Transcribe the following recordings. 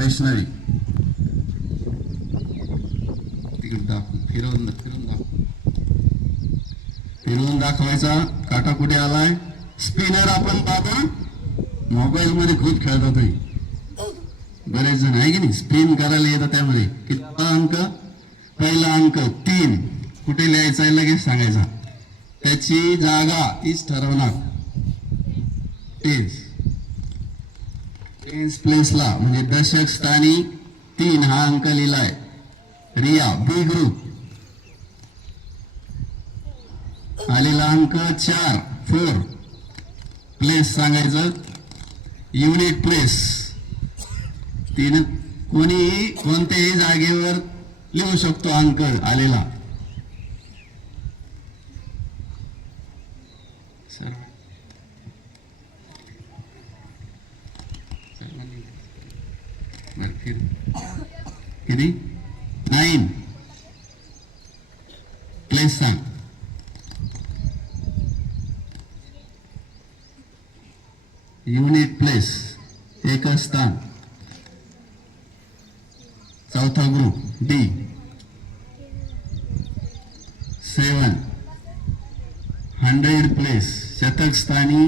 वैष्णवी तिकडे दाखव, फिरवून दाखवायचा. काटा कुठे आलाय? स्पिनर आपण आता मोबाईल मध्ये खूप खेळतात बरेच जण आहे की नाही, स्पिन करायला येतं त्यामध्ये. किती अंक? पहिला अंक 3 कुठे लिहायचा आहे लगेच सांगायचा. त्याची जागा तीच ठरवणार. टेन्स प्लेसला म्हणजे दशक स्थानी 3 हा अंक लिहिलाय. रिया बी ग्रुप आलेला अंक 4 प्लेस सांगायचं. युनिट प्लेस 3 कोणीही कोणत्याही जागेवर लिहू शकतो अंक आलेला. किती? 9 प्लेस सांग. युनिट प्लेस एकच स्थान. चौथा ग्रुप डी 7 100 प्लेस शतक स्थानी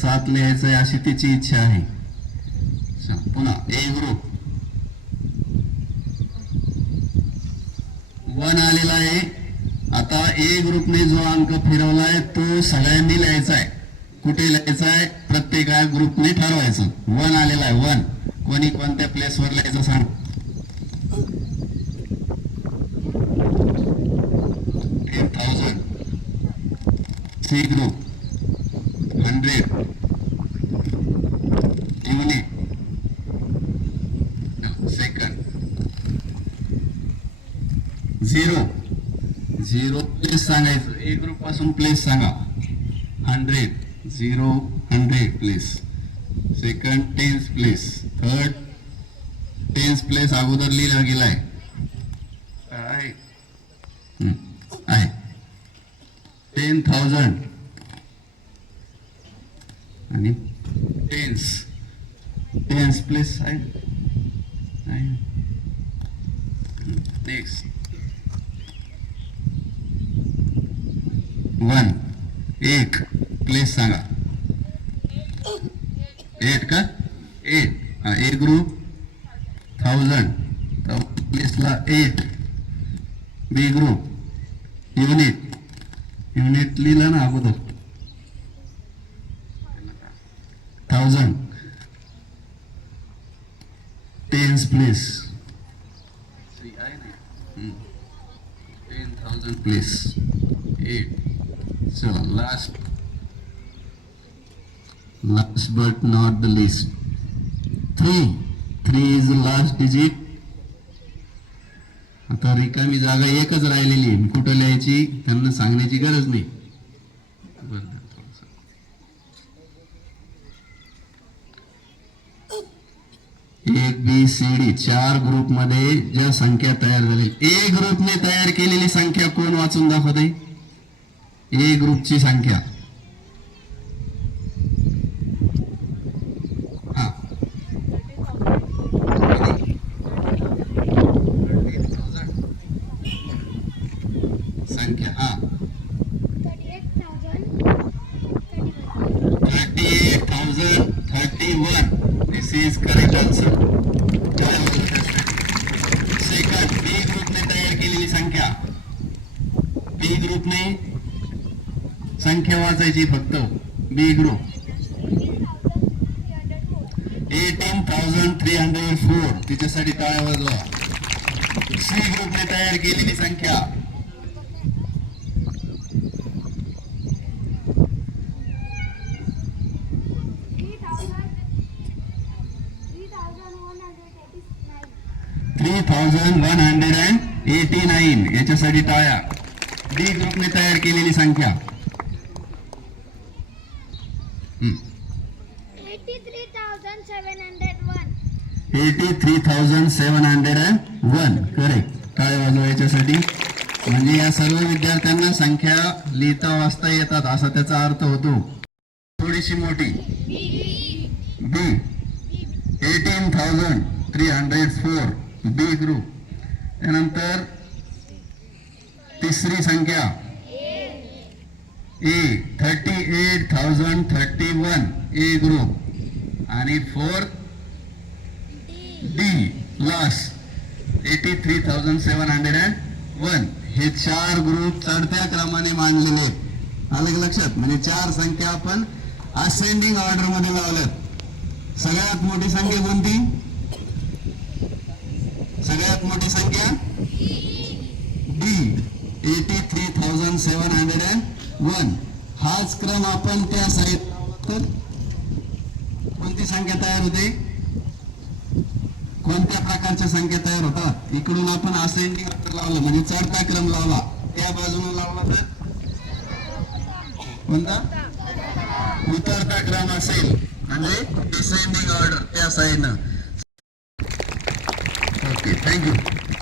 7 लिहायचं आहे अशी तिची इच्छा आहे. पुन्हा ए ग्रुप 1 आलेला आहे. आता ए ग्रुपने जो अंक फिरवलाय तो सगळ्यांनी लिहायचा आहे. कुठे लिहायचा आहे? प्रत्येक ग्रुपने ठरवायचं. 1 आलेला आहे. 1 कोणी कोणत्या प्लेसवर लिहायचं सांग. 10,000 C group 100 unit second 0 place सांगायचं. ए ग्रुप पासून प्लेस सांगा. 100 place. Second tens place. Third tens place अगोदर लिहिला गेलाय आहे 10,000 आणि टेन्स प्लेस आहे. नेक्स्ट 1 प्लेस सांगा. 8 का? 8 ए ग्रुप 1000 प्लेसला 8. बी ग्रुप युनिट लिहिला ना अगोदर 1000 टेन्स प्लेस 10,000 प्लेस 8. चला last but not the least 3 is the last digit. आता रिकामी जागा एकच राहिलेली. कुठं लिहायची त्यांना सांगण्याची गरज नाही. एक बी सी डी 4 ग्रुप मध्ये ज्या संख्या तयार झालेली. ए ग्रुपने तयार केलेली संख्या कोण वाचून दाखवते? ए ग्रुपची संख्या. संख्या 38,031. दिस इज करेक्ट आन्सर. सेकंड बी ग्रुपने तयार केलेली संख्या. बी ग्रुपने संख्या वाचायची फक्त. बी ग्रुप 18,304. तिच्यासाठी टाळ्या वाजवा. सी ग्रुपने तयार केलेली संख्या 3,189. याच्यासाठी टाळ्या. डी ग्रुपने तयार केलेली संख्या 83,701. करेक्ट. टाळ्या वाजवा याच्यासाठी. म्हणजे या सर्व विद्यार्थ्यांना संख्या लिहिता वाचता येतात असा त्याचा अर्थ होतो. थोडीशी मोठी बी 18,000 304 बी ग्रुप. त्यानंतर तिसरी संख्या ए 38,031 ए ग्रुप. आणि 4 डी लास्ट 83,701. हे 4 ग्रुप चढत्या क्रमाने मांडलेले आहेत. आलं की लक्षात? म्हणजे 4 संख्या आपण असेंडिंग ऑर्डर मध्ये लावल्यात. सगळ्यात मोठी संख्या कोणती? सगळ्यात मोठी संख्या डी 83,701. हाच क्रम आपण त्या साईड तर कोणती संख्या तयार होते? कोणत्या प्रकारच्या संख्या तयार होतात? इकडून आपण असेंडिंग ऑर्डर लावलं म्हणजे चढता क्रम लावला. त्या बाजूने लावला तर कोणता? उतरता क्रम असेल म्हणजे डिसेंडिंग ऑर्डर त्या साईडनं. Okay, thank you.